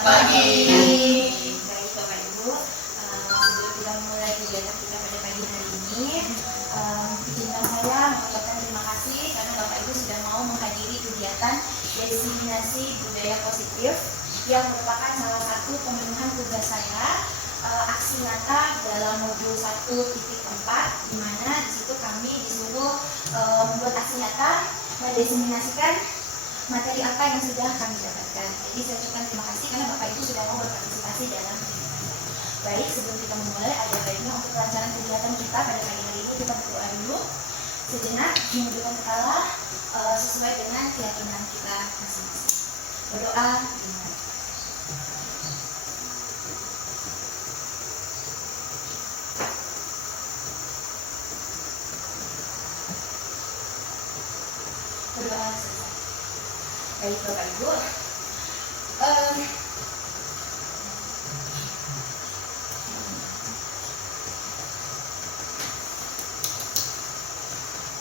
Selamat pagi. Baik Bapak Ibu, sebelum kita memulai kegiatan kita pada pagi hari ini, izinkan saya mengucapkan terima kasih karena Bapak Ibu sudah mau menghadiri kegiatan diseminasi budaya positif yang merupakan salah satu pemenuhan tugas saya, aksi nyata dalam modul 1.4, di mana di situ kami disuruh membuat aksi nyata mendiseminasikan materi apa yang sudah kami dapatkan. Jadi saya ucapkan terima kasih karena Bapak Ibu sudah mau berpartisipasi dalam kegiatan. Baik, sebelum kita memulai, ada baiknya untuk pelancaran kegiatan kita pada pagi hari ini kita berdoa dulu sejenak, menundukkan kepala sesuai dengan keyakinan kita masing-masing. Berdoa dimulai. Berdoa selesai. Baik Bapak Ibu,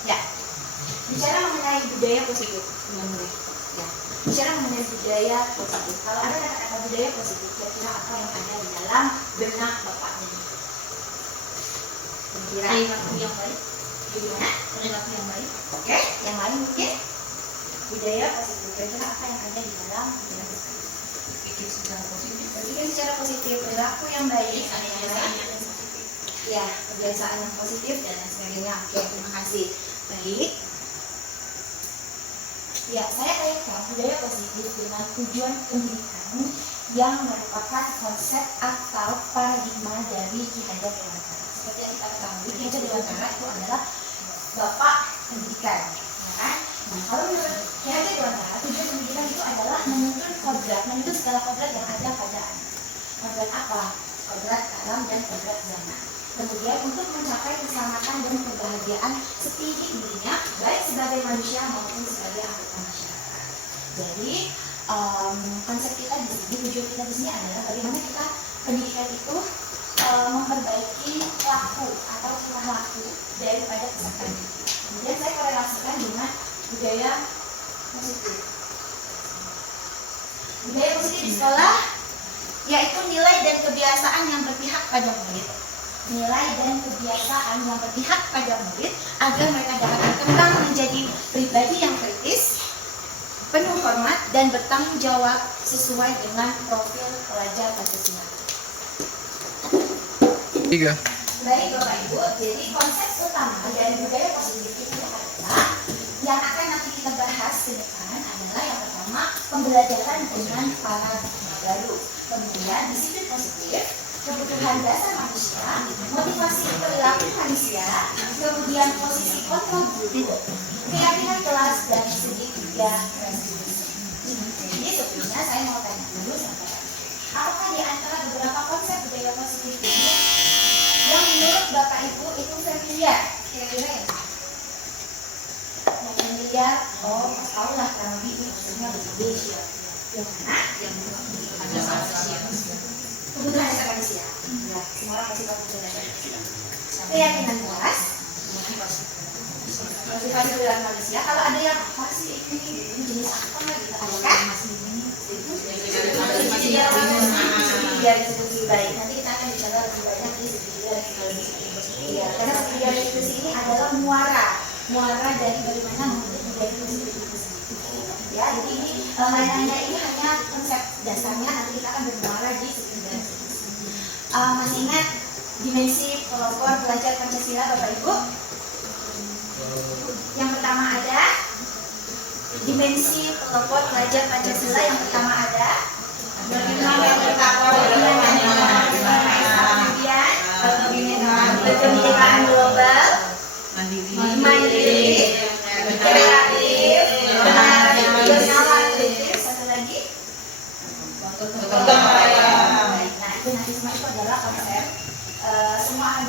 ya, bicara mengenai budaya positif, ya, bicara mengenai budaya positif. Kalau ada kata-kata budaya positif, kira-kira apa yang ada di dalam benak Bapak ini? Kira perilaku yang baik, gimana? Perilaku yang baik. Oke, yang lain mungkin budaya positif. Kira-kira apa yang ada di dalam budaya positif? Berpikir secara positif. Berpikir secara positif, perilaku yang baik, ya, kebiasaan yang positif dan lain sebagainya. Oke, terima kasih. Baik. Ya, saya kaitkan budaya positif dengan tujuan pendidikan yang merupakan konsep atau paradigma dari Ki Hajar Dewantara. Seperti yang kita ketahui, Ki Hajar Dewantara itu adalah bapak pendidikan, ya kan? Nah, kalau menurut Ki Hajar Dewantara, tujuan pendidikan itu adalah menuntun kodrat, menuntun segala kodrat yang ada pada anak. Kodrat apa? Kodrat alam dan kodrat zaman. Kemudian untuk mencapai keselamatan dan kebahagiaan setinggi dirinya, baik sebagai manusia maupun sebagai anggota masyarakat. Jadi konsep kita di sini, tujuan kita di sini adalah bagaimana kita pendidikan itu memperbaiki laku atau tingkah laku daripada peserta didik. Kemudian saya korelasikan dengan budaya positif. Budaya positif di sekolah yaitu nilai dan kebiasaan yang berpihak pada murid. Nilai dan kebiasaan yang berpihak pada murid agar mereka dapat berkembang menjadi pribadi yang kritis, penuh hormat dan bertanggung jawab sesuai dengan profil pelajar Pancasila. Tiga. Baik Bapak Ibu, jadi konsep utama dari budaya positif itu adalah yang akan nanti kita bahas ke depan adalah yang pertama pembelajaran dengan paradigma baru, kemudian disiplin positif, kebutuhan dasar manusia, motivasi perilaku manusia, kemudian posisi kontrol guru, keyakinan kelas dan segitiga restitusi. Jadi sebelumnya saya mau tanya dulu sama apakah di antara beberapa konsep budaya positif ini yang menurut Bapak Ibu itu familiar? Kira-kira ya? Yang familiar, oh tahu lah kurang lebih ini maksudnya berbeda. Yang mana? Yang ada manusia. Kebutuhan dasar manusia. Ya, semua orang pasti tahu kebutuhan dasar manusia. Keyakinan kelas, motivasi perilaku manusia. Kalau ada yang masih ini jenis apa gitu, ada kan? Itu segitiga restitusi baik. Nanti kita akan bicara lebih banyak di segitiga restitusi. Ya, karena segitiga restitusi ini adalah muara dari bagaimana membentuk budaya positif itu sendiri. Ya, jadi ini lain-lainnya ini hanya konsep dasarnya. Nanti kita akan bermuara di segitiga restitusi. Masih ingat dimensi pelopor pelajar Pancasila Bapak Ibu? Yang pertama ada dimensi pelopor pelajar Pancasila, yang pertama ada bagaimana bertakwa kemudian kebinekaan global, mandiri, kreatif, bernalar kritis, satu lagi gotong royong. Nah itu nanti semua itu adalah konsep. Semua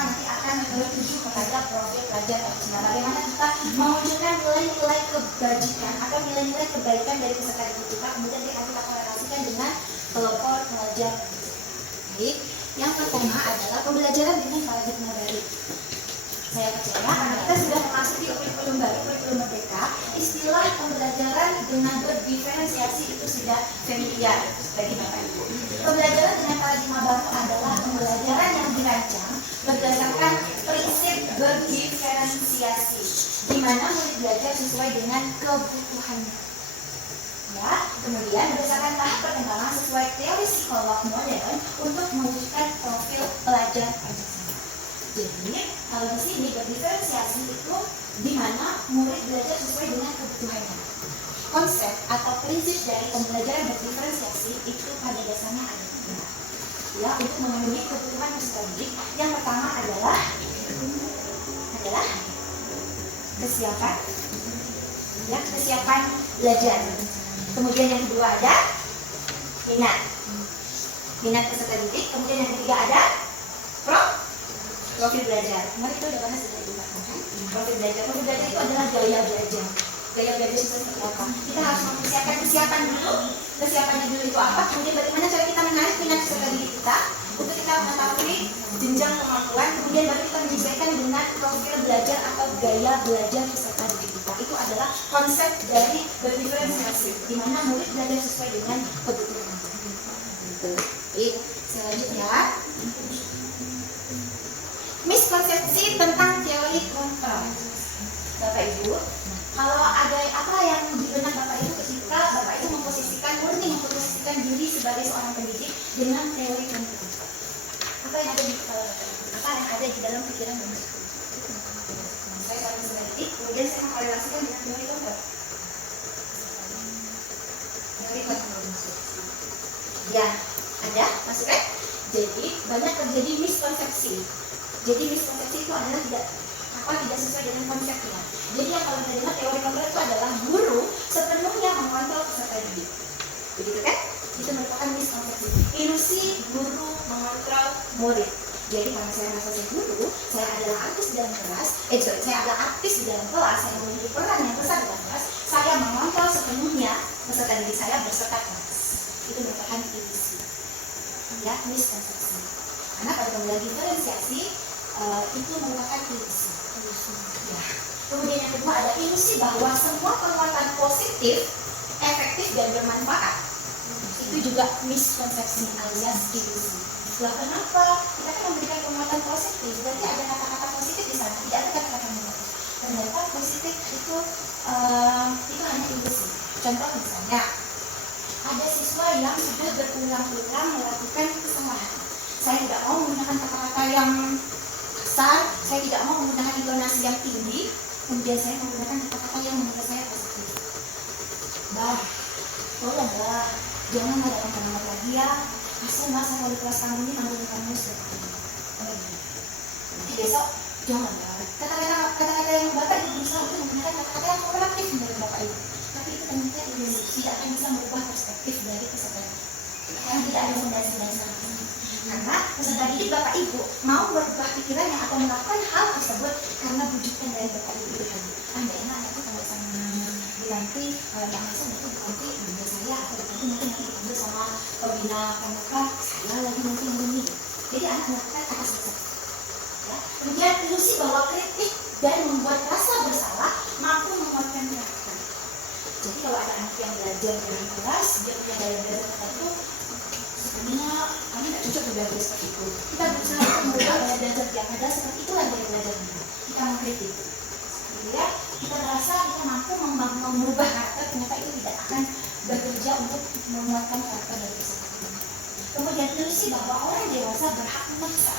nanti akan tertuju kepada profil pelajar Pancasila. Bagaimana kita memunculkan nilai-nilai kebajikan atau nilai-nilai kebaikan dari peserta didik kita, kemudian kita korelasikan dengan pelopor pelajar Pancasila. Baik, yang pertama adalah pembelajaran dengan paradigma baru. Saya percaya karena kita sudah memasuki kurikulum baru, kurikulum merdeka, istilah istilah pembelajaran dengan berdiferensiasi itu sudah familiar bagi Bapak Ibu. Pembelajaran dengan paradigma baru adalah pembelajaran yang dirancang berdasarkan prinsip berdiferensiasi, di mana murid belajar sesuai dengan kebutuhannya. Ya, kemudian berdasarkan tahap perkembangan sesuai teori psikolog modern untuk mewujudkan profil pelajar Pancasila. Jadi, kalau di sini berdiferensiasi itu di mana murid belajar sesuai dengan kebutuhannya. Konsep atau prinsip dari pembelajaran berdiferensiasi itu pada dasarnya ada tiga. Ya, untuk memenuhi kebutuhan peserta didik. Yang pertama adalah kesiapan, ya, kesiapan belajar. Kemudian yang kedua ada minat peserta didik. Kemudian yang ketiga ada profil belajar. Kemarin kita udah bahas tentang profil belajar. Profil belajar itu adalah gaya belajar. Gaya belajar itu seperti apa? Kita harus mempersiapkan kesiapan dulu. Kesiapannya dulu itu apa? Kemudian bagaimana cara kita menarik minat peserta didik kita untuk kita mengetahui jenjang kemampuan. Kemudian baru kita menyesuaikan dengan profil belajar atau gaya belajar peserta didik kita. Itu adalah konsep dari berdiferensiasi, di mana murid belajar sesuai dengan kebutuhan. Baik, selanjutnya miskonsepsi tentang teori kontrol. Bapak Ibu, kalau ada apa yang di benak Bapak Ibu ketika Bapak Ibu memposisikan diri sebagai seorang pendidik dengan teori kontrol, apa yang ada di kepala Bapak Ibu? Apa yang ada di dalam pikiran Bapak Ibu? Saya seorang pendidik, kemudian saya mengkorelasikan dengan teori kontrol. Teori kontrol. Ya, ada, Mas Red. Jadi banyak terjadi miskonsepsi. Jadi miskonsepsi itu adalah tidak sesuai dengan konsepnya. Jadi yang kalau kita dengar teori kontrol itu adalah guru sepenuhnya mengontrol peserta didik. Begitu kan? Itu merupakan miskonsepsi. Ilusi guru mengontrol murid. Jadi karena saya merasa saya guru, saya adalah artis di dalam kelas. Saya adalah artis di dalam kelas. Saya memiliki peran yang besar di dalam kelas. Saya mengontrol sepenuhnya peserta didik saya beserta kelas. Itu merupakan ilusi. Ya, miskonsepsi. Karena pada pembelajaran diferensiasi itu merupakan ilusi. Ya. Kemudian yang kedua ada ilusi bahwa semua penguatan positif, efektif dan bermanfaat. Itu juga miskonsepsi alias ilusi. Lah kenapa? Kita kan memberikan penguatan positif, berarti ada kata-kata positif di sana, tidak ada kata-kata negatif. Ternyata positif itu hanya ilusi. Contoh misalnya, ada siswa yang sudah berulang-ulang melakukan kesalahan. Saya tidak mau menggunakan kata-kata yang kasar, saya tidak mau menggunakan intonasi yang tinggi, kemudian saya menggunakan kata-kata yang menurut saya positif. Tolonglah, jangan ada kata-kata lagi ya. Kasian mas, saya di kelas kamu ini manggil kamu seperti nanti besok, janganlah. Kata-kata yang Bapak Ibu berusaha untuk menggunakan kata-kata yang kooperatif menurut Bapak Ibu. Tapi itu ternyata tidak akan bisa merubah perspektif dari peserta. Karena tidak ada fondasi dasar. Karena peserta didik Bapak Ibu mau merubah pikirannya atau melakukan hal tersebut karena bujukan dari Bapak Ibu itu tadi. Anda enak nanti kalau sama nanti yang masuk itu nanti ambil saya atau nanti diambil sama pembina pramuka saya lagi nanti ini. Jadi anak melakukan atas dasar. Ya. Kemudian ilusi bahwa kritik dan membuat rasa bersalah mampu menguatkan karakter. Jadi kalau ada anak yang belajar dengan keras, dia punya gaya belajar tertentu, sebenarnya kami tidak cocok belajar seperti itu. Kita berusaha untuk merubah gaya belajar yang ada seperti itulah gaya belajar kita. Kita mengkritik. Ya, kita merasa kita mampu merubah karakter, ternyata itu tidak akan bekerja untuk menguatkan karakter dari peserta. Kemudian ilusi bahwa orang dewasa berhak memaksa.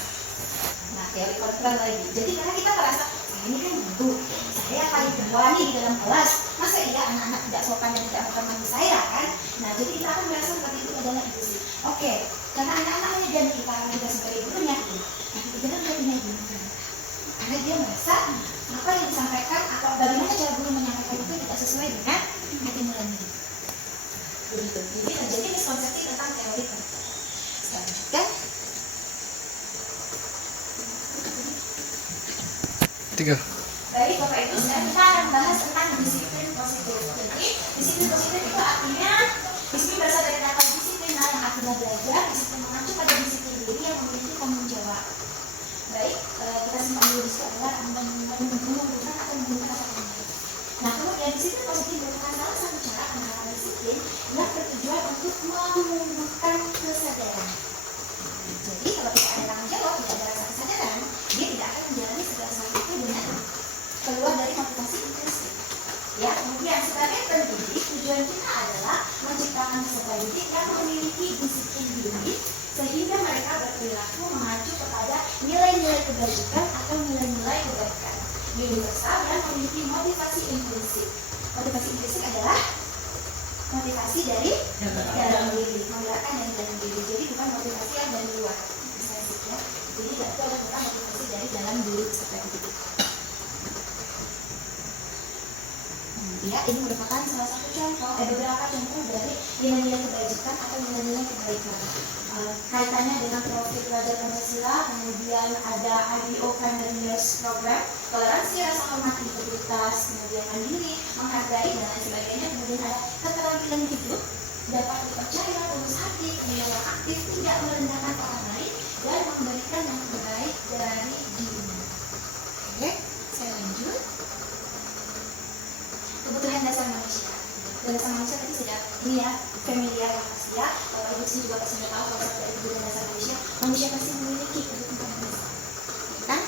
Nah, teori kontrol lagi. Jadi karena kita merasa ini kan guru, saya paling tua nih di dalam kelas, masa iya anak-anak tidak sopan dan tidak menghormati saya kan? Nah, jadi kita akan merasa seperti itu adalah ilusi. Oke, karena anak-anak hanya dan kita sebagai gurunya, tapi jangan hatinya gimana? Karena dia merasa apa yang disampaikan atau bagaimana cara guru menyampaikan itu tidak sesuai dengan hati nurani. Begitu. Jadi terjadi miskonsepsi tentang teori kontrol. Selanjutnya. 3. Baik Bapak Ibu, sekarang kita akan bahas tentang disiplin positif. Jadi disiplin positif itu artinya disiplin berasal dari kata disiplin yang artinya belajar, disiplin mengacu pada disiplin diri yang memiliki tanggung jawab. Baik, kita simpan dulu di situ adalah menggunakan atau menggunakan kata. Nah kemudian disiplin positif merupakan salah satu cara penerapan disiplin yang bertujuan untuk menumbuhkan kesadaran. Jadi kalau tidak ada tanggung jawab, tidak ada rasa kesadaran, dia tidak akan menjalani segala sesuatu itu dengan keluar dari motivasi intrinsik. Ya, kemudian sebagai pendidik, tujuan kita adalah menciptakan peserta didik yang memiliki disiplin diri sehingga mereka berperilaku mengacu kepada nilai-nilai kebajikan atau nilai-nilai kebaikan universal yang memiliki motivasi intrinsik. Motivasi intrinsik adalah motivasi dari dalam diri, menggerakkan dari dalam diri. Jadi bukan motivasi yang dari luar. Ya. Jadi itu adalah tentang motivasi dari dalam diri seperti itu. Ya, ini merupakan salah satu contoh, beberapa contoh dari nilai-nilai kebajikan atau nilai-nilai kebaikan. Kaitannya dengan profil belajar Pancasila, kemudian ada IDO Pioneers Program, toleransi, rasa hormat, integritas, kemudian mandiri, menghargai dan lain sebagainya. Kemudian ada keterampilan hidup, dapat dipercaya, tulus hati, kemudian aktif, tidak merendahkan orang lain, dan memberikan yang terbaik dari dirinya. Oke, saya lanjut. Kebutuhan dasar manusia. Dasar manusia tadi sudah familiar ya. Ibu sini juga pasti tahu konsep dari kebutuhan dasar manusia. Manusia pasti memiliki kebutuhan dasar, kan?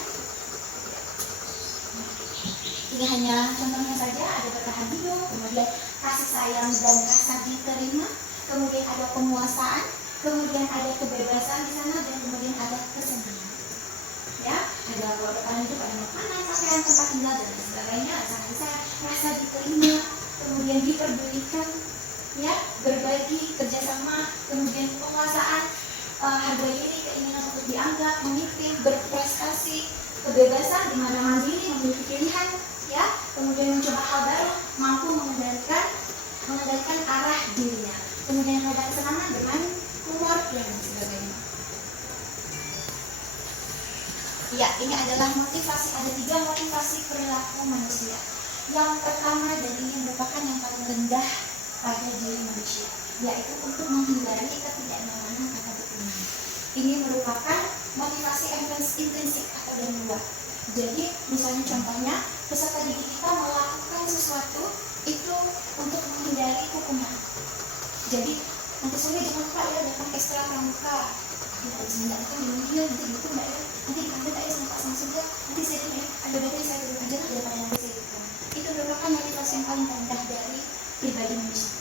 Ini hanya contohnya saja, ada bertahan hidup, kemudian kasih sayang dan rasa diterima, kemudian ada penguasaan, kemudian ada kebebasan di sana, dan kemudian ada kesenangan. Ya, ada kalau bertahan hidup, ada makanan, pakaian, tempat tinggal dan sebagainya, rasa diterima, kemudian diperdulikan, ya, berbagi, kerjasama, kemudian penguasaan, harga diri, keinginan untuk dianggap, memimpin, berprestasi, kebebasan di mana mandiri, memiliki pilihan, ya, kemudian mencoba hal baru, mampu mengendalikan arah dirinya, kemudian ada kesenangan dengan humor dan sebagainya. Ya, ini adalah motivasi, ada 3 motivasi perilaku manusia. Yang pertama dan ini merupakan yang paling rendah pada diri manusia, yaitu untuk menghindari ketidaknyamanan atau dukungan. Ini merupakan motivasi intrinsik atau dari luar. Jadi misalnya contohnya, peserta didik kita melakukan sesuatu itu untuk menghindari hukuman. Jadi nanti sore jangan lupa ya datang ekstra pramuka. Tidak bisa datang diambil, nanti dihukum mbak ya, nanti dipanggil mbak ya sama Pak Samsul ya, nanti saya ada baterai saya turun aja daripada nanti saya hukum. Itu merupakan motivasi yang paling rendah dari pribadi manusia.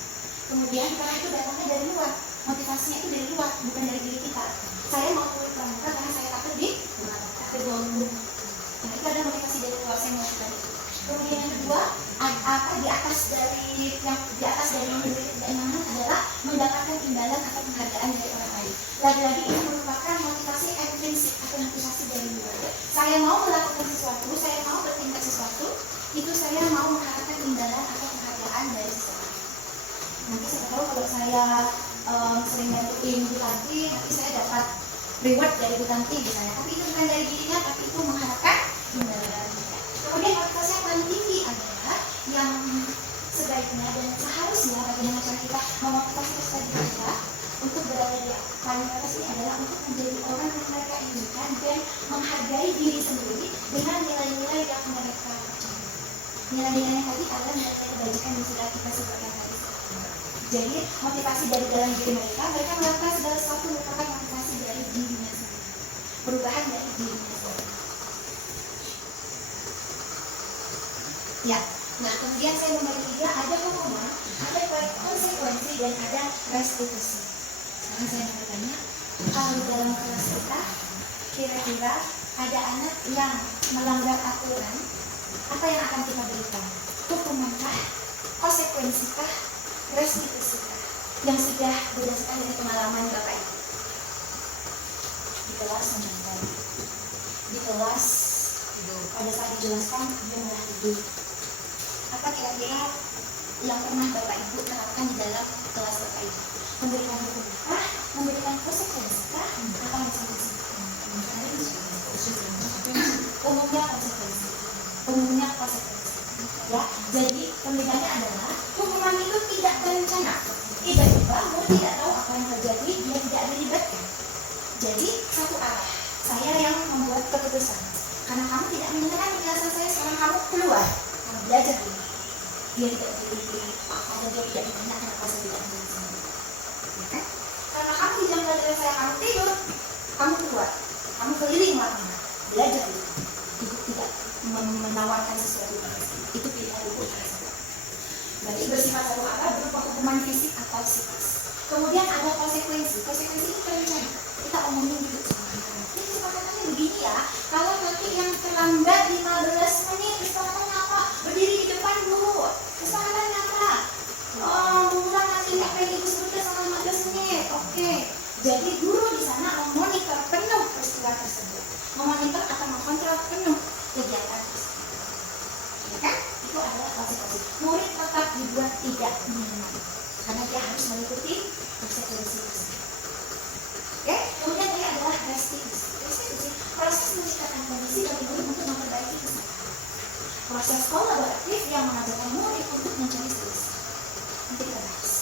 Kemudian karena itu datangnya dari luar, motivasinya itu dari luar, bukan dari diri kita. Saya mau turun pramuka karena saya takut di bawah. Nah, itu ada motivasi dari luar, saya melakukan itu. Kemudian yang kedua, di atas dari memberi ketidaknyamanan adalah mendapatkan imbalan atau penghargaan dari orang lain. Lagi-lagi ini merupakan motivasi intrinsik atau motivasi dari luar. Saya mau melakukan sesuatu, saya mau bertindak sesuatu, itu saya mau mengharapkan imbalan atau penghargaan dari seseorang. Nanti saya tahu kalau saya sering bantuin Bu Tanti, nanti saya dapat reward dari Bu Tanti misalnya. Tapi itu bukan dari dirinya, tapi itu mengharapkan imbalan. Kemudian motivasi yang paling tinggi adalah yang sebaiknya dan seharusnya bagaimana cara kita memotivasi peserta kita untuk berada di paling atas ini adalah untuk menjadi orang yang mereka inginkan dan menghargai diri sendiri dengan nilai-nilai yang mereka percaya. Nilai-nilai tadi adalah nilai kebajikan yang sudah kita sebutkan tadi. Jadi motivasi dari dalam diri mereka melakukan segala sesuatu merupakan motivasi dari dirinya sendiri, perubahan dari dirinya sendiri. Ya, nah kemudian saya nomor 3 ada hukuman, ada konsekuensi dan ada restitusi. Sekarang saya mau bertanya, kalau dalam kelas kita kira-kira ada anak yang melanggar aturan, apa yang akan kita berikan? Hukumankah, konsekuensikah, restitusikah? Yang sudah berdasarkan dari pengalaman Bapak Ibu di kelas mencontoh, di kelas pada saat dijelaskan dia malah tidur. Apa kira-kira yang pernah Bapak Ibu terapkan di dalam kelas Bapak Ibu? Memberikan hukumankah, memberikan konsekuensikah, atau masing-masing? Umumnya konsekuensi. Ya, jadi pembedaannya adalah hukuman itu tidak terencana. Tiba-tiba mau tidak tahu apa yang terjadi, dia tidak dilibatkan. Jadi satu arah, saya yang membuat keputusan. Karena kamu tidak mendengarkan penjelasan saya, sekarang kamu keluar, kamu belajar dulu. dia tidak dipilih, atau dia tidak ditanya kenapa saya tidak ambil di sini, ya kan? Karena kamu di jam pelajaran saya kamu tidur, kamu keluar, kamu keliling mana-mana, belajar di rumah. Ibu tidak menawarkan sesuatu itu pilihan ibu tersebut. Berarti bersifat satu arah berupa hukuman fisik atau psikis. Kemudian ada konsekuensi. Konsekuensi itu terencana. Kita omongin dulu sama anak-anak. Ini kesepakatannya begini ya. Kalau nanti yang terlambat 15 menit, kesepakatannya apa? Berdiri di depan dulu. Kesepakatannya apa? Oh, mengulang nanti apa yang ibu sebutkan sama 15 menit. Oke. Jadi guru di sana memonitor penuh peristiwa tersebut. Memonitor atau mengkontrol penuh kegiatan tersebut. Ya kan? Itu adalah konsekuensi. Murid tetap dibuat tidak nyaman karena dia harus mengikuti konsekuensi tersebut. Oke? Kemudian ini adalah restitusi. Restitusi proses menciptakan kondisi bagi murid untuk memperbaiki kesalahan. Proses kolaboratif yang mengajarkan murid untuk mencari solusi. Nanti kita bahas.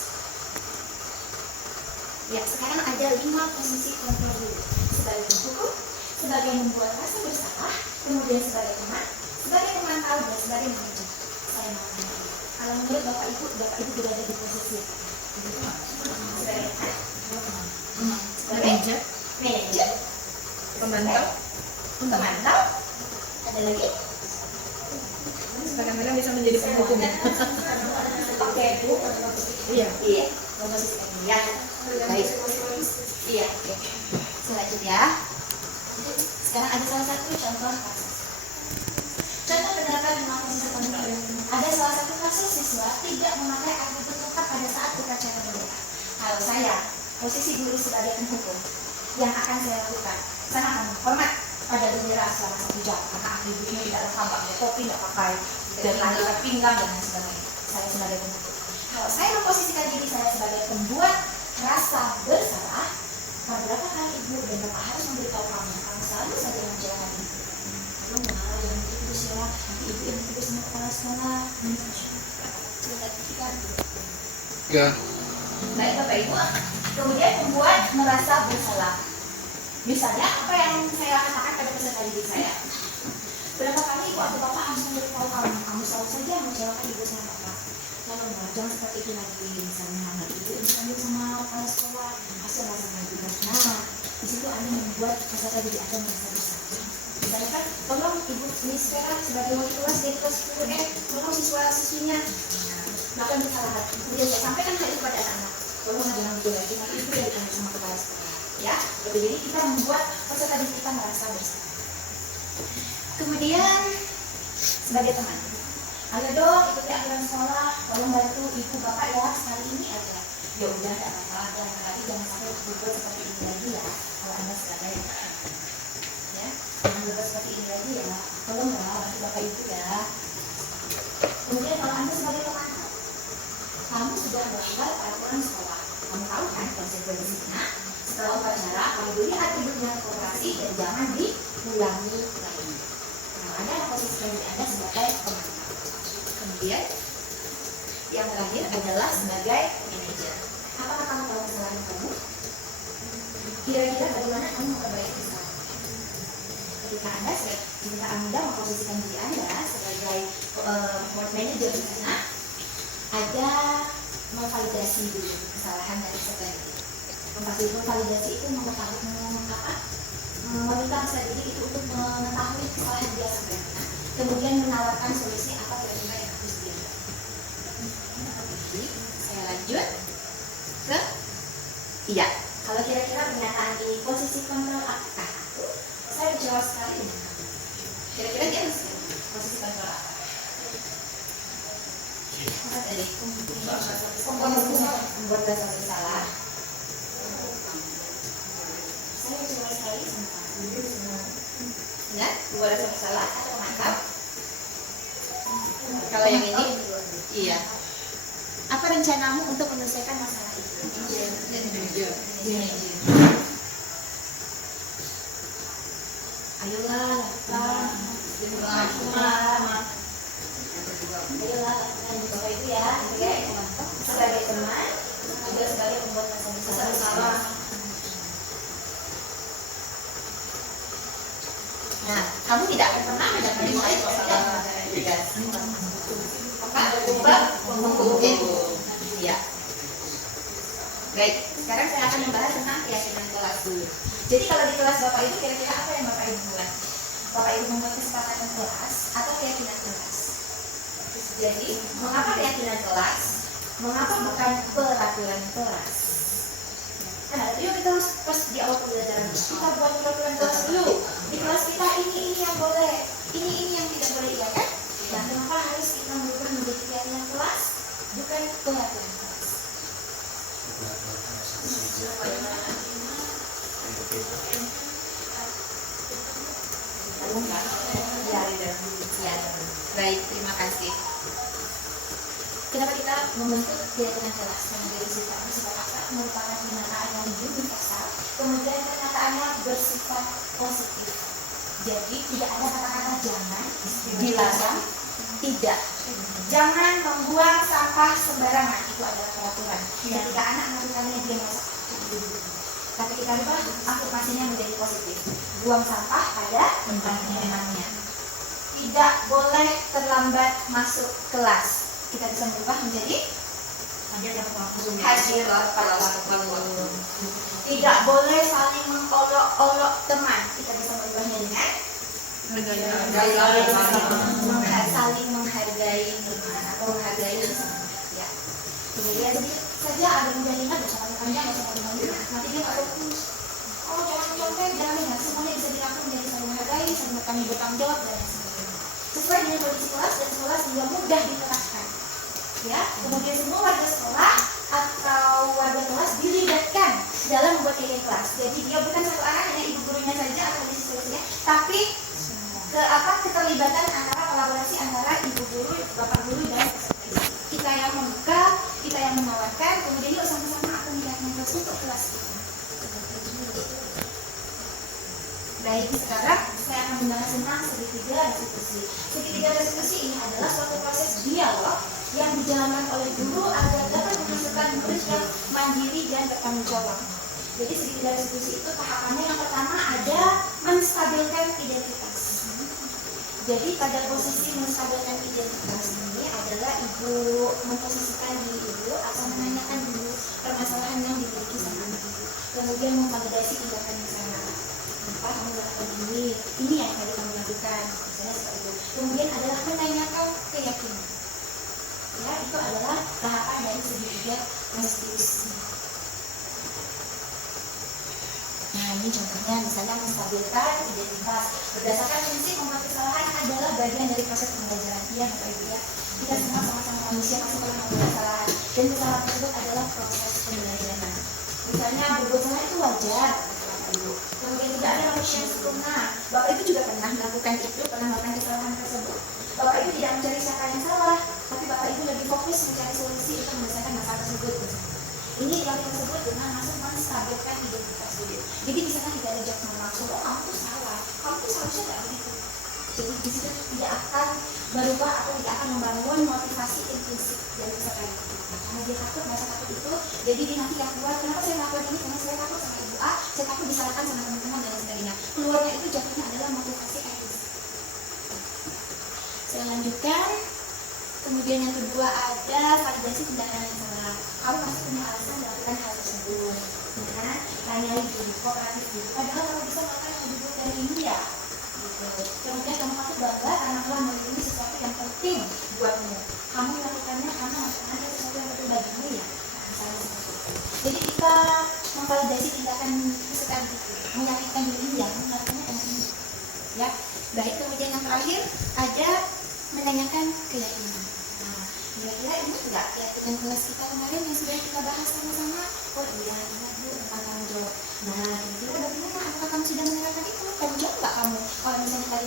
Ya, sekarang ada 5 posisi kontrol dulu. Sebagai penghukum, sebagai membuat rasa bersalah, kemudian sebagai teman, sebagai pemantau, dan sebagai manajer. Saya mau tanya, kalau menurut Bapak Ibu juga ada di posisi apa? Sebagai teman, sebagai manajer, Pemantau. pemantau, ada lagi? Kadang-kadang bisa menjadi penghukum. Oke, Bu. Iya. Iya, posisi ya. Baik. Iya, oke. Selanjutnya, sekarang ada salah satu contoh kasus. Contoh penerapan 5 posisi kontrol. Ada salah satu kasus siswa tidak memakai atribut lengkap pada saat upacara bendera. Kalau saya, posisi guru sebagai penghukum, yang akan saya lakukan, saya akan hormat pada bendera selama 1 jam karena atributnya tidak lengkap, pakai topi, tidak pakai dan ikat pinggang dan lain sebagainya. Saya sebagai penghukum. Kalau saya memposisikan diri saya sebagai pembuat rasa bersalah, berapa kali ibu dan bapak harus memberitahu kamu selalu saja menjalani itu. Kamu mau jangan terus ya, nanti ibu yang tidur sama kepala sekolah. Ya. Baik Bapak Ibu, kemudian membuat merasa bersalah. Misalnya apa yang saya katakan pada peserta didik saya. Berapa kali ibu atau bapak harus memberitahu kamu selalu saja mengecewakan ibu sama bapak. Kalau jangan seperti itu lagi, misalnya nanti ibu dipanggil sama kepala sekolah, hasil rasa juga. Nah, di situ Anda membuat peserta didik Anda merasa bersalah. Misalnya kan, tolong ibu Miss Vera sebagai wali kelas dari kelas 10 tolong siswa-siswinya melakukan kesalahan. Kemudian saya sampaikan hal itu pada anak-anak. Tolong jangan begitu lagi, nanti ibu yang dipanggil sama kepala sekolah. Ya, jadi kita membuat peserta didik kita merasa bersalah. Kemudian sebagai teman, ayo dong ikuti aturan sekolah, tolong bantu ibu bapak ya sekali ini aja. Ya udah, tidak apa-apa, jangan sampai berbuat seperti ini lagi ya. Kalau Anda sebagai ya, jangan berbuat seperti ini lagi ya. Tolong ya, bantu bapak ibu ya. Kemudian kalau Anda sebagai pemantau, kamu sudah melanggar peraturan sekolah. Kamu tahu kan konsekuensinya? Setelah upacara, kamu beri atribut dengan kooperasi dan jangan diulangi lagi. Anda posisi diri Anda sebagai pemantau. Kemudian yang terakhir adalah sebagai manajer. Apakah kamu tahu kesalahan kamu? Kira-kira bagaimana kamu memperbaiki kesalahan? Jika Anda memposisikan diri Anda sebagai board manager di sana, ada memvalidasi dulu kesalahan dari peserta didik. Memvalidasi itu meminta peserta didik itu untuk mengetahui kesalahan dia sampai mana, kemudian menawarkan solusi apa kira-kira yang harus dilakukan. Saya lanjut ke iya. Kalau kira-kira pernyataan ini posisi kontrol apakah aku? Saya jawab sekali dengan kamu. Kira-kira dia masih posisi kontrol apa? Apa tadi? Membuat rasa bersalah. Saya jawab sekali sama kamu. Ya, membuat rasa bersalah atau mantap? Kalau yang ini, iya. Apa rencanamu untuk menyelesaikan masalah itu? Ayolah, lakukan. Ayolah, lakukan juga itu ya. Sebagai teman, juga sebagai pembuat rasa bersalah. Nah, kamu tidak akan pernah mendapat nilai kalau salah. Apa? penghukum. Ya. Baik, sekarang saya akan membahas tentang keyakinan kelas dulu. Jadi kalau di kelas Bapak Ibu kira-kira apa yang Bapak Ibu buat? Bapak Ibu membuat kesepakatan kelas atau keyakinan kelas? Jadi, mengapa keyakinan kelas? Mengapa bukan peraturan kelas? Nah, yuk kita pas di awal pembelajaran kita buat peraturan kelas dulu. Di kelas kita ini yang boleh, ini yang tidak boleh, ya kan? Dan kenapa harus kita merubah menjadi keyakinan kelas, bukan peraturan kelas? Ya, baik, terima kasih. Kenapa kita membentuk keyakinan kelas menjadi bersifat akar merupakan kenyataan yang universal, kemudian kenyataannya bersifat positif. Jadi tidak ada kata-kata jangan, dilarang, tidak. Jangan membuang sampah sembarangan, itu adalah peraturan. Ketika anak melakukannya dia merasa tapi kita rubah afirmasinya menjadi positif. Buang sampah pada tempatnya. Tidak boleh terlambat masuk kelas. Kita bisa merubah menjadi hadir pada waktu. Tidak boleh saling mengolok-olok teman. Kita bisa merubahnya dengan saling menghargai teman atau menghargai sesama. Ya. Kemudian saja ada mudah ingat bersama panjang bersama teman. Nanti dia akan jangan contoh, jangan ingat semuanya bisa dilakukan menjadi saling menghargai, saling kami bertanggung jawab dan sebagainya. Sesuai dengan kondisi kelas dan sekolah sehingga mudah diterapkan. Ya, kemudian semua warga sekolah atau warga kelas dilibatkan dalam membuat kegiatan kelas. Jadi dia bukan satu arah hanya ibu gurunya saja atau siswa-siswanya, tapi keterlibatan antara kolaborasi antara ibu guru, bapak guru dan kita yang membuka, kita yang menawarkan, kemudian yuk sama-sama aku melihatnya untuk kelas kita. Baik, sekarang saya akan membahas tentang segitiga restitusi. Segitiga restitusi ini adalah suatu proses dialog yang dijalankan oleh guru agar dapat menghasilkan murid yang mandiri dan bertanggung jawab. Jadi segitiga restitusi itu tahapannya yang pertama ada menstabilkan identitas. Jadi pada posisi menstabilkan identitas ini adalah ibu memposisikan diri dulu atau menanyakan dulu permasalahan yang dimiliki sama anak. Kemudian memvalidasi tindakan yang sana. Kenapa kamu melakukan ini yang tadi kamu lakukan, misalnya seperti itu. Kemudian adalah menanyakan keyakinan. Ya, itu adalah tahapan dari segitiga restitusi. Nah, ini contohnya misalnya menstabilkan identitas. Berdasarkan prinsip membuat kesalahan adalah bagian dari proses pembelajaran. Iya, Bapak Ibu ya. Kita semua sama-sama manusia pasti pernah membuat kesalahan. Dan kesalahan tersebut adalah proses pembelajaran. Misalnya berbuat salah itu wajar, Bapak Ibu. Kemudian tidak ada manusia yang sempurna. Bapak Ibu juga pernah melakukan itu, pernah melakukan kesalahan tersebut. Bapak Ibu tidak mencari siapa yang salah, tapi Bapak Ibu lebih fokus mencari solusi untuk menyelesaikan masalah tersebut. Ini yang disebut dengan masuk menstabilkan identitas diri. Jadi di sana tidak ada judgement langsung, oh kamu tuh salah, kamu tuh seharusnya tidak begitu. Jadi di situ tidak akan berubah atau tidak akan membangun motivasi intrinsik dari peserta. Karena dia takut, merasa takut itu, jadi dia nanti yang keluar, kenapa saya melakukan ini? Karena saya takut sama ibu A, saya takut disalahkan sama teman-teman dan sebagainya. Keluarnya itu jatuhnya adalah motivasi intrinsik. Saya lanjutkan. Kemudian yang kedua ada validasi tindakan yang salah. Kamu masih punya alasan melakukan hal tersebut. Nah, tanya diri, kooperatif diri. Padahal kamu bisa melakukan hal lebih dari ini ya. Gitu. Kemudian kamu patut bangga karena telah melindungi sesuatu yang penting buatmu. Kamu melakukannya karena ada sesuatu yang penting bagimu ya. Misalnya seperti itu. Jadi kita memvalidasi tindakan kesukaan itu, meyakinkan diri yang melakukannya karena ini. Ya, baik. Kemudian yang terakhir ada menanyakan keyakinan. Nah, kira-kira ini enggak keyakinan kelas kita kemarin yang sudah kita bahas sama-sama? Oh iya, ingat Bu tentang tanggung jawab. Nah, kira-kira bagaimana? Apakah kamu sudah menerapkan itu? Tanggung jawab nggak kamu? Kalau misalnya kemarin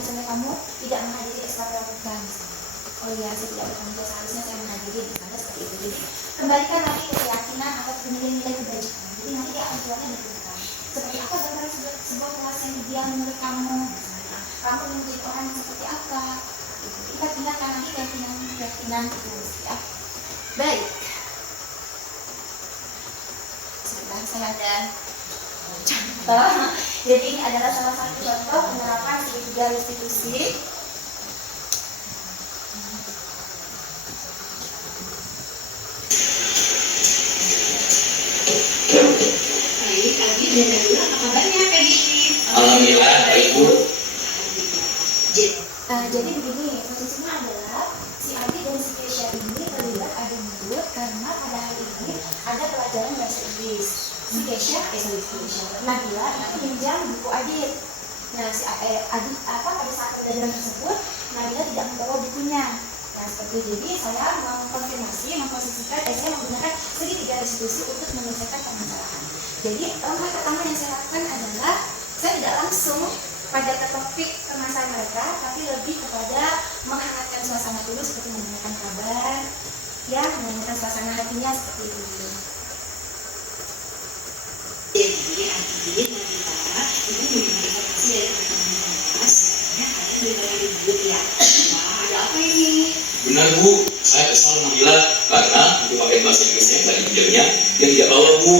sore kamu tidak menghadiri SK Pramuka misalnya. Oh iya, saya tidak bertanggung jawab, seharusnya saya menghadiri di sana seperti itu. Jadi, kembalikan lagi ke keyakinan atau nilai-nilai kebaikan. Jadi nanti dia akan keluarnya dari kita. Seperti apa gambaran sebuah kelas yang ideal menurut kamu? Kamu ingin menjadi orang yang seperti apa? Kita tinggalkan lagi keyakinan itu ya. Baik. Sebentar saya ada contoh. Jadi ini adalah salah satu contoh penerapan segitiga restitusi. Baik, Abi dan Nabila, apa kabarnya pagi ini? Alhamdulillah, baik Bu. Jadi begini, posisinya adalah si Abi dan si Keisha ini terlibat adu mulut karena pada hari ini ada pelajaran bahasa Inggris. Si Keisha, Nabila itu pinjam buku Adit. Nah, si Adit pada saat pelajaran tersebut Nabila tidak membawa bukunya. Nah, seperti itu. Jadi saya mengkonfirmasi, saya menggunakan segitiga restitusi untuk menyelesaikan permasalahan. Jadi langkah pertama yang saya lakukan adalah saya tidak langsung pada ke topik permasalahan mereka, tapi lebih kepada menghangatkan suasana dulu seperti menanyakan kabar, ya, menanyakan suasana hatinya seperti itu. Jadi Adit dan Nabila itu menerima informasi dari teman-teman kelas, katanya kalian diberi libur ya. Wah, ada apa ini? Benar Bu, saya kesal Nabila karena untuk pakai bahasa Inggrisnya dari pinjamnya dia tidak bawa Bu.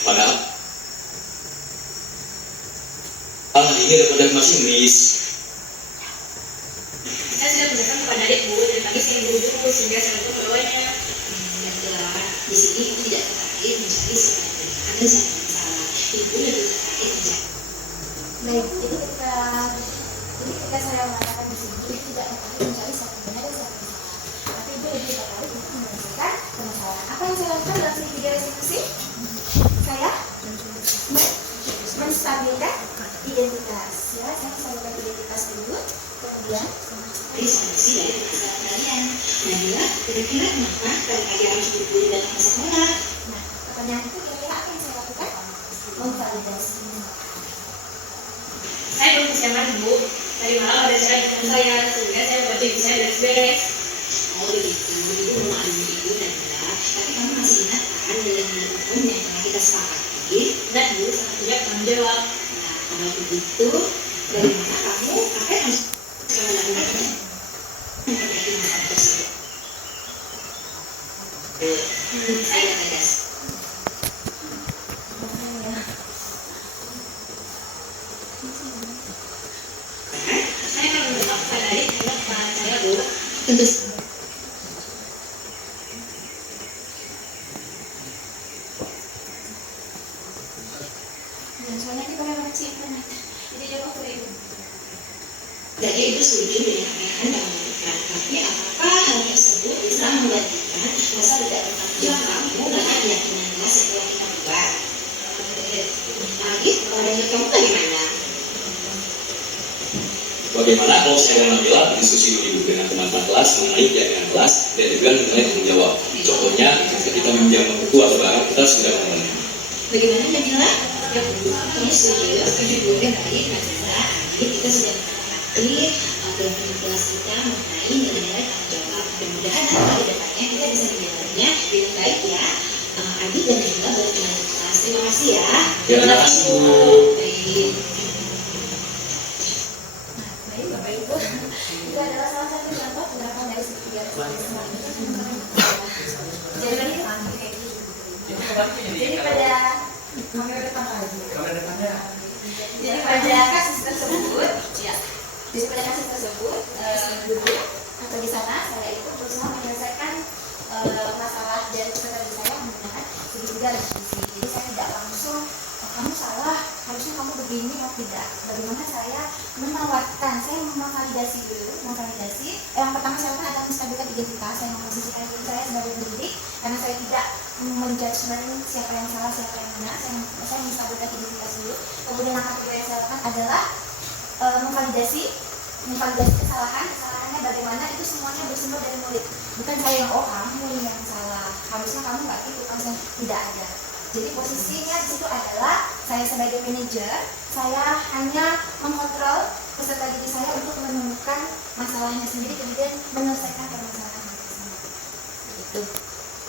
Padahal ini ada pada bahasa Inggris. Saya sudah menjelaskan kepada adik Bu, dan tadi saya buru-buru sehingga saya lupa membawanya. Di sini ibu tidak tertarik mencari siapa yang benar dan siapa yang salah. Ibu lebih tertarik mencari. Baik, jadi ketika saya mengatakan di sini, ibu tidak tertarik mencari siapa yang benar dan siapa yang salah. Tapi ibu lebih tertarik untuk menyelesaikan permasalahan. Apa yang saya lakukan dalam segitiga restitusi? Saya menstabilkan identitas. Ya, saya menstabilkan identitas dulu. Kemudian solusi dari permasalahan kalian. Nabila, kira-kira kenapa kalian harus berburu datang ke sekolah? Nah, pertanyaan itu kira-kira apa yang saya lakukan? Memvalidasi. Saya belum kesiangan Bu, tadi malam ada acara dengan saya, sehingga saya buat ibu saya beres-beres. Oh begitu, ibu mau adu ibu Nabila. Tapi kamu masih ingat kan nilai-nilai umum yang telah kita sepakati? Dan Bu, sangat tidak tanggung jawab. Nah, kalau begitu, dari mana kamu apa yang harus kamu lakukan? Memperbaiki masalah tersebut. Saya tegas. Saya akan menjawab kepada adik terhadap kesalahan saya Bu. Tentu dan soalnya kita pakai makci internet. Jadi jawab ke ibu. Jadi ibu setuju dengan apa yang anda lakukan. Tapi apakah hal tersebut bisa menjadikan rasa tidak bertanggung jawab kamu karena keyakinan kelas setelah kita buat? Lagi, menurut kamu bagaimana? Bagaimana kalau saya dan Nabila berdiskusi dulu dengan teman-teman kelas mengenai keyakinan kelas dan juga mengenai tanggung jawab. Contohnya, ketika kita meminjam buku atau barang, kita sudah memenuhi. Bagaimana Nabila? Ya Bu, kami setuju Bu dan tadi Nabila, kita sudah mengerti keyakinan kelas kita mengenai nilai-nilai tanggung jawab. Mudah-mudahan nanti ke depannya kita bisa menjalannya dengan baik ya. Adi dan Nabila boleh kembali ke kelas. Terima kasih ya. Terima kasih Bu. Baik. Nah, baik Bapak Ibu, itu adalah salah satu contoh penerapan dari segitiga restitusi. Jadi pada Jadi pada kasus tersebut, ya, jadi pada kasus tersebut, dulu atau di sana saya itu berusaha menyelesaikan masalah dan peserta didik saya menggunakan segitiga restitusi. Jadi saya tidak langsung kamu salah, harusnya kamu begini atau tidak. Bagaimana saya menawarkan, saya memvalidasi dulu, yang pertama saya lakukan adalah menstabilkan identitas, saya memposisikan diri saya sebagai pendidik, karena saya tidak menjudgment siapa yang salah, siapa yang benar, saya menstabilkan identitas dulu. Kemudian langkah kedua yang saya lakukan adalah memvalidasi kesalahannya bagaimana, itu semuanya bersumber dari murid. Bukan saya yang kamu yang salah, harusnya kamu nggak gitu, kamu tidak ada. Jadi posisinya di situ adalah saya sebagai manajer, saya hanya mengontrol peserta didik saya untuk menemukan masalahnya sendiri, kemudian menyelesaikan permasalahan tersebut. Begitu.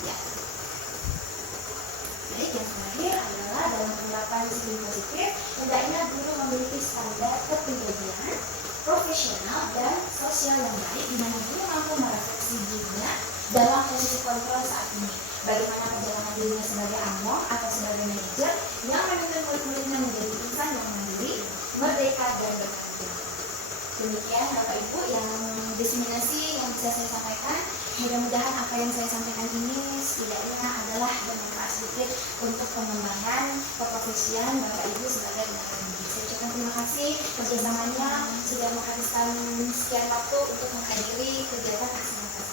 Ya. Baik, yang terakhir adalah dalam penerapan disiplin positif, hendaknya guru memiliki standar kepribadian, profesional dan sosial yang baik, di mana guru mampu merefleksi dirinya dalam fungsi kontrol saat ini. Bagaimana perjalanan dirinya sebagai among atau sebagai manajer yang menuntun murid-muridnya menjadi insan yang mandiri, merdeka dan bertanggung jawab. Demikian Bapak Ibu yang diseminasi yang bisa saya sampaikan. Mudah-mudahan apa yang saya sampaikan ini setidaknya adalah bermanfaat sedikit untuk pengembangan keprofesian Bapak Ibu sebagai tenaga pendidik. Saya ucapkan terima kasih kerjasamanya sudah menghabiskan sekian waktu untuk menghadiri kegiatan aksi nyata.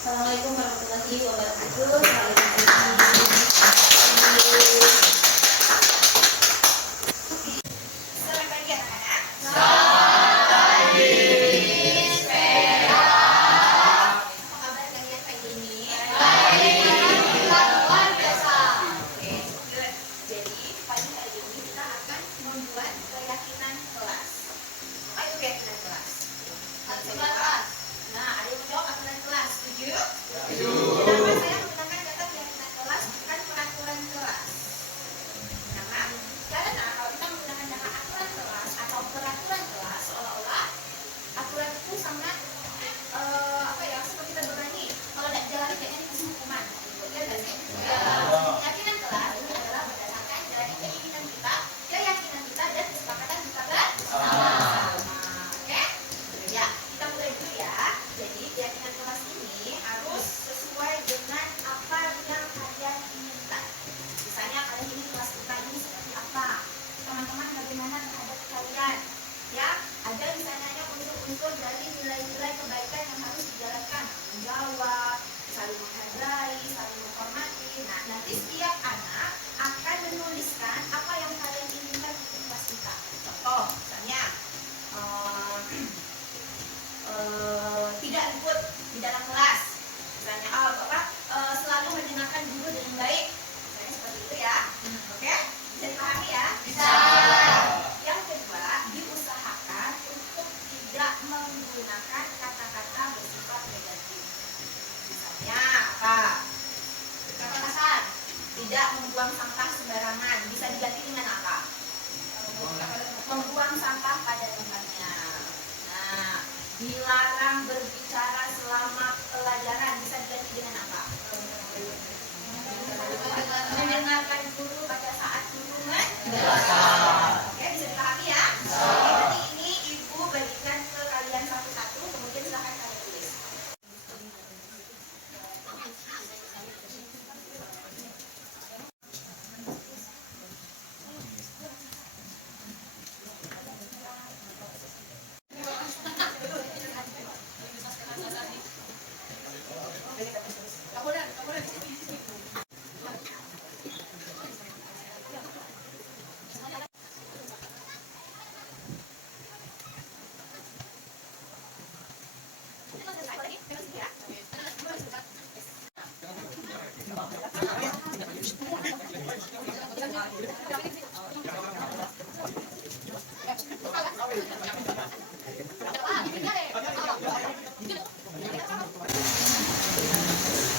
Assalamualaikum warahmatullahi wabarakatuh. Selamat pagi anak-anak. Tidak ikut di dalam kelas, misalnya selalu mendengarkan guru dengan baik, misalnya seperti itu ya. Oke, bisa dipahami ya? Bisa. Yang kedua, diusahakan untuk tidak menggunakan kata-kata bersifat negatif. Misalnya apa? Kata kasar, tidak membuang sampah sembarangan. Bisa diganti dengan apa? Membuang sampah pada tempatnya. Nah, dilarang berbicara selama pelajaran. Bisa diganti dengan apa? Mendengarkan guru pada saat guru menjelaskan. Oke, bisa dipahami ya? Oke, nanti ini ibu bagikan ke kalian satu-satu, kemudian silahkan kalian tulis.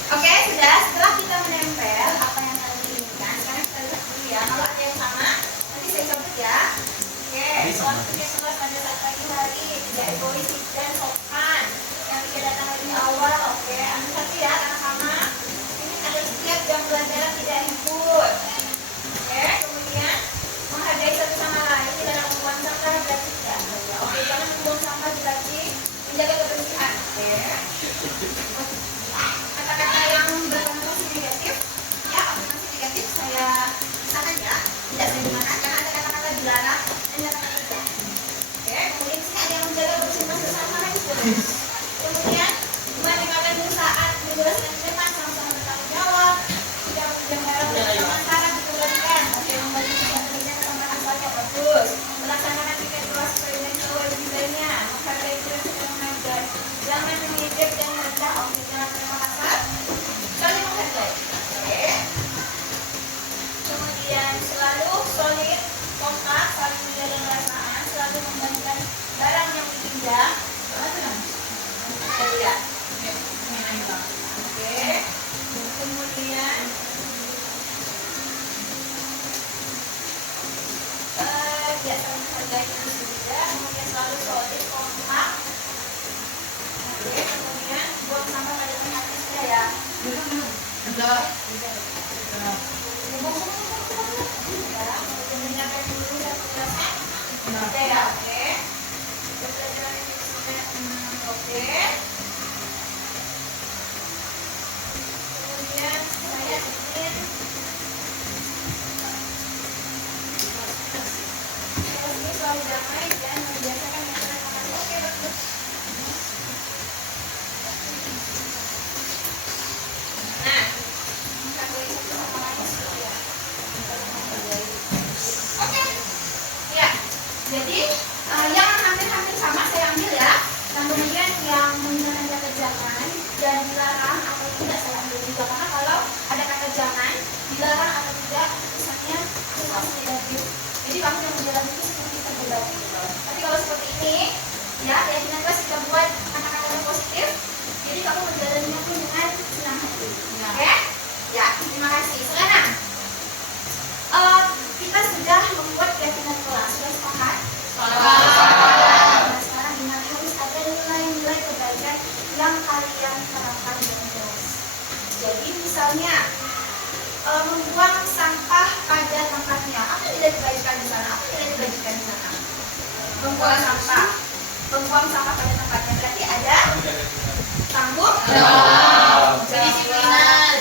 Oke, sudah. Setelah kita menempel apa yang kalian inginkan, sekarang kita lihat dulu ya. Kalau ada yang sama, nanti saya cabut ya. Oke, soal tugas pada saat pagi hari, tidak egois dan sopan. Yang tidak datang lebih awal, oke. Ambil satu ya, karena sama. Ini ada setiap jam pelajaran tidak ribut. Oke, kemudian menghargai satu sama lain, tidak membuang sampah berarti tidak. Oke, jangan membuang sampah berarti menjaga kebersihan. Oke. Kata-kata yang berkonotasi negatif, ya afirmasi negatif saya pisahkan ya, tidak saya gunakan karena ada kata-kata dilarang dan kata-kata tidak. Oke, kemudian sini ada yang menjaga kebersihan bersama lagi boleh. Kemudian mendengarkan saat menjelaskan di depan sama-sama bertanggung jawab, tidak menjadi barang sementara diturunkan. Oke, membagi kepentingan tambahan saja bagus. Melaksanakan tiket kelas sesuai dengan sesuai desainnya, menghargai prinsip yang mengajar. Jangan mengejek dan merendah, oke, jangan terima kasar. Saling menghargai. Oke. Kemudian selalu solid, kompak, saling menjaga perasaan, selalu membagikan barang yang dipinjam. Kita lihat. Oke. Kemudian tidak saling menghargai itu juga. Kemudian selalu solid, kompak. Oke, kemudian buang sampah pada tempatnya ya. Mendengarkan dulu dan menjelaskan. Oke ya, oke. Oke. dan dilarang atau tidak saya ambil juga, karena kalau ada kata jangan, dilarang atau tidak, misalnya itu masih negatif. Jadi kamu yang menjalani itu seperti terbebani gitu. Tapi kalau seperti ini, ya keyakinan kelas kita buat kata-kata yang positif. Jadi kamu menjalaninya pun dengan senang hati. Oke? Ya, terima kasih. Sekarang kita sudah membuat keyakinan kelas. Sudah sepakat? Nah, sekarang ingat harus ada nilai-nilai kebaikan yang kalian terapkan dalam kelas. Jadi misalnya membuang sampah pada tempatnya. Apa nilai kebaikan di sana? Apa nilai kebajikan di sana? Membuang sampah. Membuang sampah pada tempatnya berarti ada tanggung jawab, disiplinan,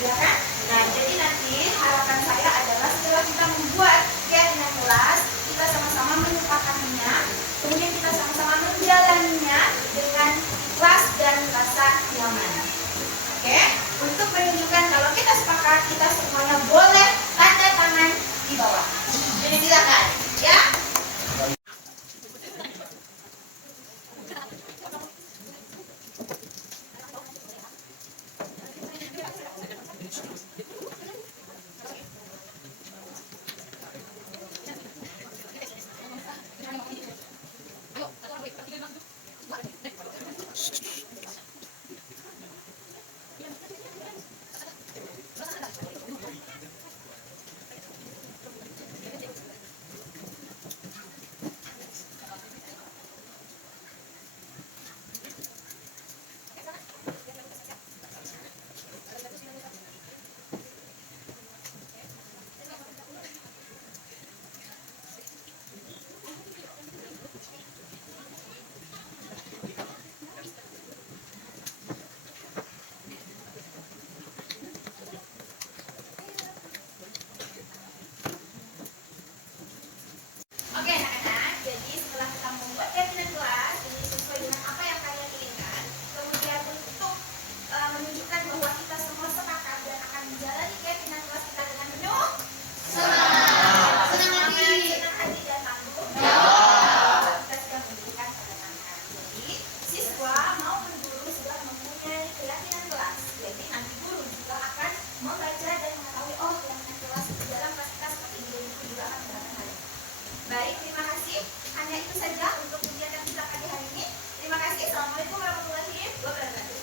ya kan? Nah, jadi nanti harapan saya adalah setelah kita membuat keyakinan kelas, kita sama-sama menyepakatinya, kemudian kita sama-sama menjalaninya dengan ikhlas dan rasa nyaman. Oke? Untuk menunjukkan kalau kita sepakat, kita semuanya boleh tanda tangan di bawah. Jadi silakan, ya. Oke anak-anak, jadi setelah kita membuat keyakinan kelas ini sesuai dengan apa yang kalian inginkan, kemudian untuk menunjukkan bahwa kita semua sepakat dan akan menjalani keyakinan kelas kita dengan penuh senang hati dan tanggung jawab, kita sudah memberikan tanda tangan. Jadi siswa maupun guru sudah mempunyai keyakinan kelas. Jadi nanti guru juga akan membaca dan mengetahui oh keyakinan kelas di dalam kelas kita seperti ini, dan guru juga akan mengatakan baik, terima kasih. Hanya itu saja untuk kegiatan kita pagi hari ini. Terima kasih. Assalamualaikum warahmatullahi wabarakatuh.